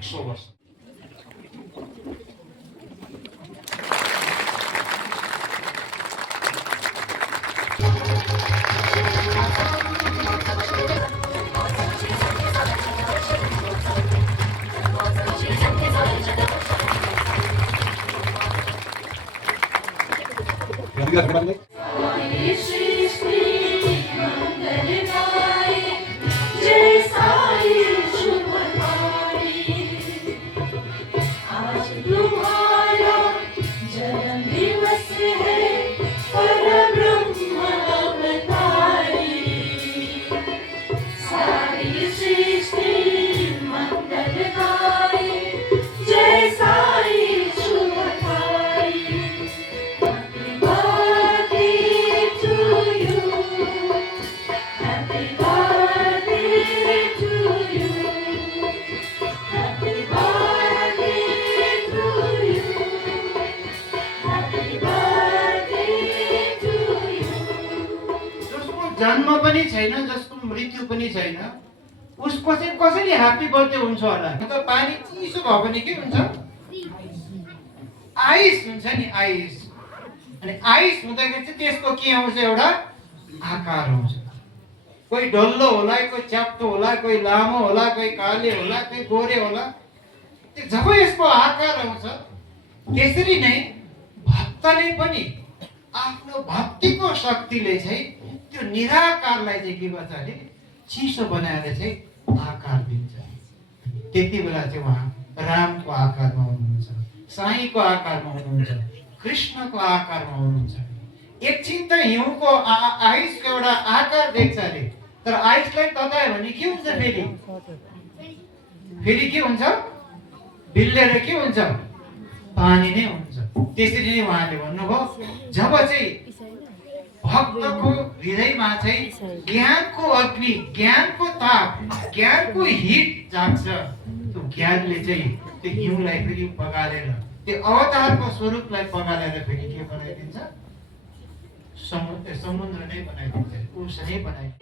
100 वर्ष। जन्म पनि छैन, जसको मृत्यु पनि छैन, उसको चाहिँ कसरी ह्याप्पी बर्थडे हुन्छ होला? त पानी चिसो भयो भने के हुन्छ? आइस हुन्छ नि, आइस। अनि आइस हुँदाखेरि चाहिँ त्यसको के आउँछ? एउटा आकार आउँछ। कोही डल्लो होला, कोही च्याप्टो होला, कोही लामो होला, कोही काले होला, कोही गोरे होला। त्यो जब यसको आकार आउँछ, त्यसरी नै भक्तले पनि आफ्नो भक्तिको शक्तिले चाहिँ त्यो निराकारलाई चाहिँ के गर्छ अरे चिसो बनाएर चाहिँ आकार दिन्छ। त्यति बेला चाहिँ उहाँ रामको आकारमा हुनुहुन्छ, साईको आकारमा हुनुहुन्छ, कृष्णको आकारमा हुनुहुन्छ। एकछिन त हिउँको आइसको एउटा आकार देख्छ अरे, तर आइसलाई ततायो भने के हुन्छ? फेरि के हुन्छ? बिल्लेर के हुन्छ? पानी नै हुन्छ। त्यसरी नै उहाँले भन्नुभयो, जब चाहिँ भक्तको हृदयमा चाहिँ ज्ञानको अग्नि, ज्ञानको ताप, ज्ञानको हिट जाग्छ, त्यो ज्ञानले चाहिँ त्यो हिउँलाई फेरि पगालेर, त्यो अवतारको स्वरूपलाई पगालेर फेरि के बनाइदिन्छ? समुद्र नै बनाइदिन्छ, उस नै बनाइदिन्छ।